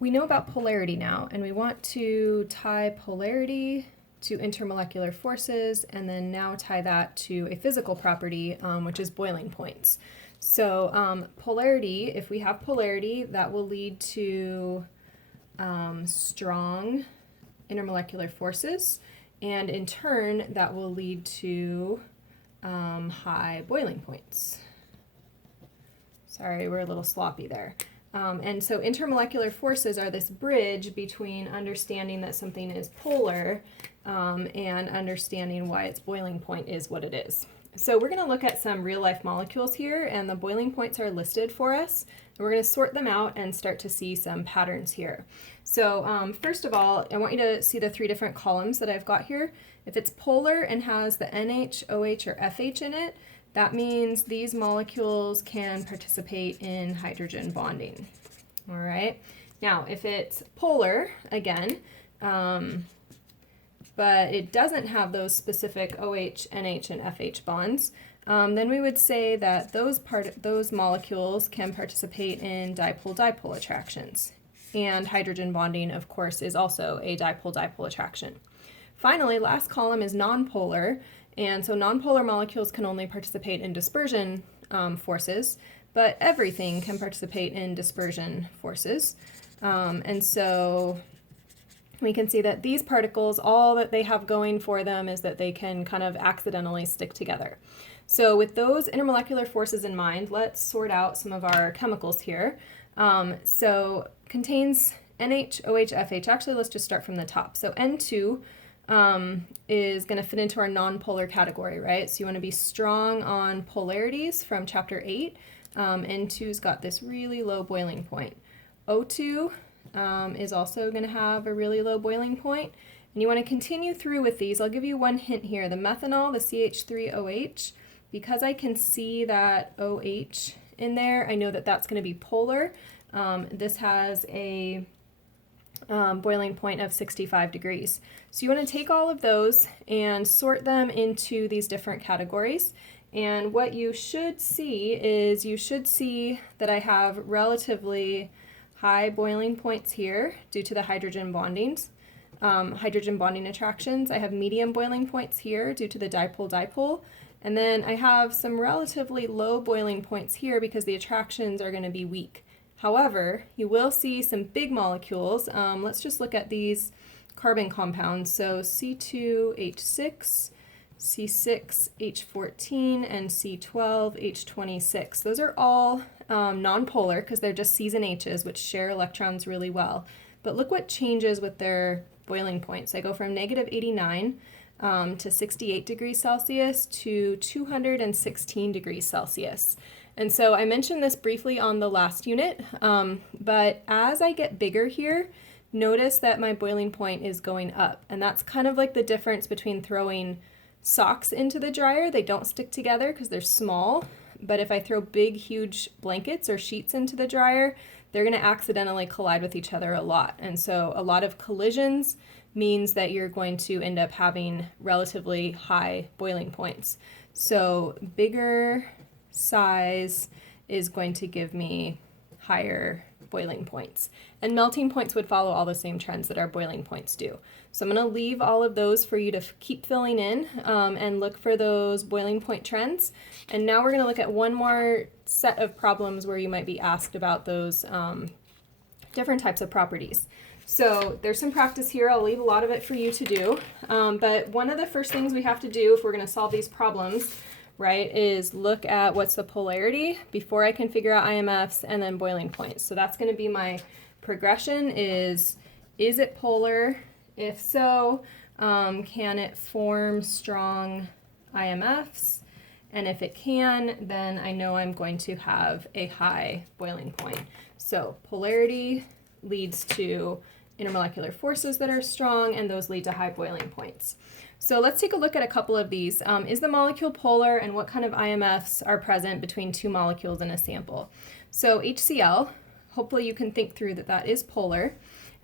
We know about polarity now, and we want to tie polarity to intermolecular forces, and then now tie that to a physical property, which is boiling points. So polarity, if we have polarity, that will lead to strong intermolecular forces, and in turn, that will lead to high boiling points. Sorry, we're a little sloppy there. And so intermolecular forces are this bridge between understanding that something is polar and understanding why its boiling point is what it is. So we're going to look at some real-life molecules here, and the boiling points are listed for us. And we're going to sort them out and start to see some patterns here. So first of all, I want you to see the three different columns that I've got here. If it's polar and has the NH, OH, or FH in it, that means these molecules can participate in hydrogen bonding. All right. Now, if it's polar, again, but it doesn't have those specific OH, NH, and FH bonds, then we would say that those molecules can participate in dipole-dipole attractions. And hydrogen bonding, of course, is also a dipole-dipole attraction. Finally, last column is nonpolar. And so nonpolar molecules can only participate in dispersion forces, but everything can participate in dispersion forces. And so we can see that these particles, all that they have going for them is that they can kind of accidentally stick together. So with those intermolecular forces in mind, let's sort out some of our chemicals here. So contains NH, OH, FH. Actually, let's just start from the top. So N2 is going to fit into our nonpolar category, right? So you want to be strong on polarities from chapter 8. N2's got this really low boiling point. O2 is also going to have a really low boiling point. And you want to continue through with these. I'll give you one hint here. The methanol, the CH3OH, because I can see that OH in there, I know that that's going to be polar. This has a boiling point of 65 degrees. So you want to take all of those and sort them into these different categories. And what you should see is that I have relatively high boiling points here due to the hydrogen bonding attractions. I have medium boiling points here due to the dipole-dipole. And then I have some relatively low boiling points here because the attractions are going to be weak. However, you will see some big molecules. Let's just look at these carbon compounds. So C2H6, C6H14, and C12H26. Those are all nonpolar because they're just C's and H's, which share electrons really well. But look what changes with their boiling points. I go from -89 to 68 degrees Celsius to 216 degrees Celsius. And so I mentioned this briefly on the last unit, but as I get bigger here, notice that my boiling point is going up. And that's kind of like the difference between throwing socks into the dryer. They don't stick together because they're small. But if I throw big, huge blankets or sheets into the dryer, they're going to accidentally collide with each other a lot. And so a lot of collisions means that you're going to end up having relatively high boiling points. So bigger size is going to give me higher boiling points. And melting points would follow all the same trends that our boiling points do. So I'm going to leave all of those for you to keep filling in and look for those boiling point trends. And now we're going to look at one more set of problems where you might be asked about those different types of properties. So there's some practice here. I'll leave a lot of it for you to do. But one of the first things we have to do if we're going to solve these problems, right, is look at what's the polarity before I can figure out IMFs and then boiling points. So that's going to be my progression is it polar? If so, can it form strong IMFs? And if it can, then I know I'm going to have a high boiling point. So polarity leads to intermolecular forces that are strong, and those lead to high boiling points. So let's take a look at a couple of these. Is the molecule polar, and what kind of IMFs are present between two molecules in a sample? So HCl, hopefully you can think through that that is polar.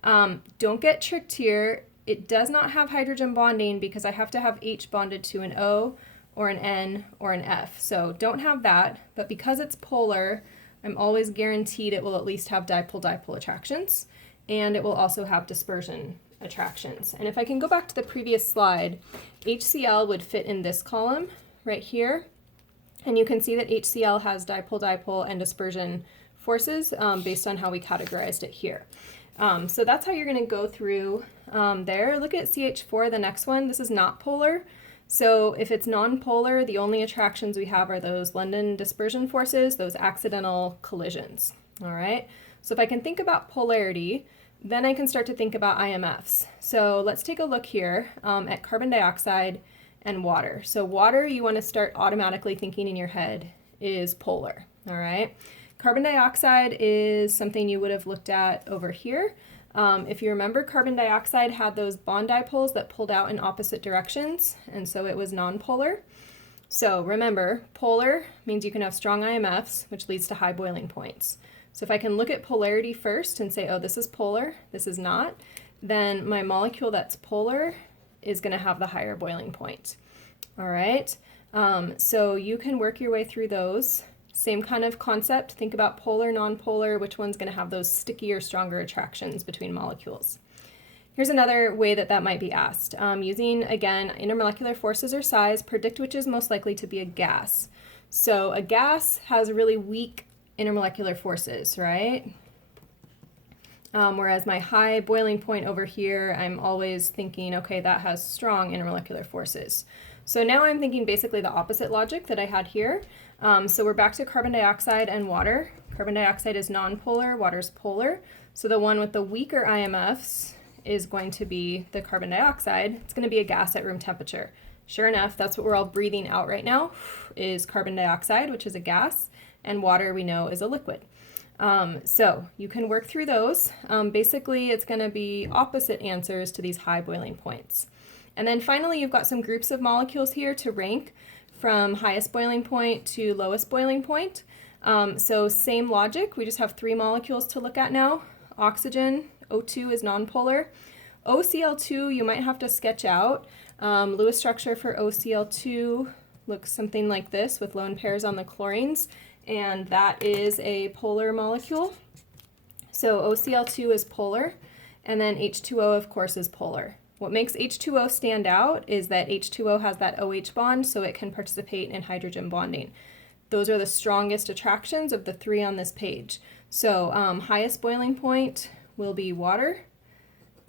Don't get tricked here. It does not have hydrogen bonding because I have to have H bonded to an O or an N or an F. So don't have that, but because it's polar, I'm always guaranteed it will at least have dipole-dipole attractions. and it will also have dispersion attractions. And if I can go back to the previous slide, HCl would fit in this column right here. And you can see that HCl has dipole-dipole and dispersion forces based on how we categorized it here. So that's how you're going to go through there. Look at CH4, the next one. This is not polar. So if it's non-polar, the only attractions we have are those London dispersion forces, those accidental collisions. All right. So if I can think about polarity, then I can start to think about IMFs. So let's take a look here at carbon dioxide and water. So water, you want to start automatically thinking in your head is polar. All right. Carbon dioxide is something you would have looked at over here. If you remember, carbon dioxide had those bond dipoles that pulled out in opposite directions, and so it was nonpolar. So remember, polar means you can have strong IMFs, which leads to high boiling points. So if I can look at polarity first and say, oh, this is polar, this is not, then my molecule that's polar is going to have the higher boiling point. All right, so you can work your way through those. Same kind of concept. Think about polar, nonpolar, which one's going to have those stickier, stronger attractions between molecules. Here's another way that that might be asked. Using, again, intermolecular forces or size, predict which is most likely to be a gas. So a gas has really weak intermolecular forces, right? Whereas my high boiling point over here, I'm always thinking, okay, that has strong intermolecular forces. So now I'm thinking basically the opposite logic that I had here. So we're back to carbon dioxide and water. Carbon dioxide is nonpolar, water's polar. So the one with the weaker IMFs is going to be the carbon dioxide. It's going to be a gas at room temperature. Sure enough, that's what we're all breathing out right now, is carbon dioxide, which is a gas, and water we know is a liquid. So you can work through those. Basically, it's going to be opposite answers to these high boiling points. And then finally, you've got some groups of molecules here to rank from highest boiling point to lowest boiling point. So same logic, we just have 3 molecules to look at now. Oxygen, O2 is nonpolar. OCl2 you might have to sketch out. Lewis structure for OCl2 looks something like this with lone pairs on the chlorines, and that is a polar molecule. So OCl2 is polar, and then H2O of course is polar. What makes H2O stand out is that H2O has that OH bond, so it can participate in hydrogen bonding. Those are the strongest attractions of the 3 on this page. So highest boiling point will be water,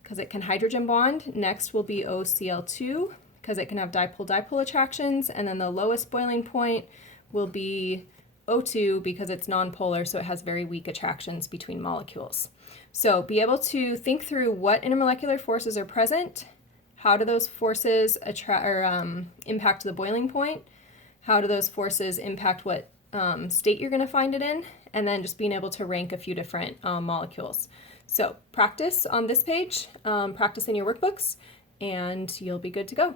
because it can hydrogen bond. Next will be OCl2, because it can have dipole-dipole attractions. And then the lowest boiling point will be O2, because it's nonpolar, so it has very weak attractions between molecules. So be able to think through what intermolecular forces are present, how do those forces impact the boiling point, how do those forces impact what state you're going to find it in, and then just being able to rank a few different molecules. So practice on this page, practice in your workbooks, and you'll be good to go.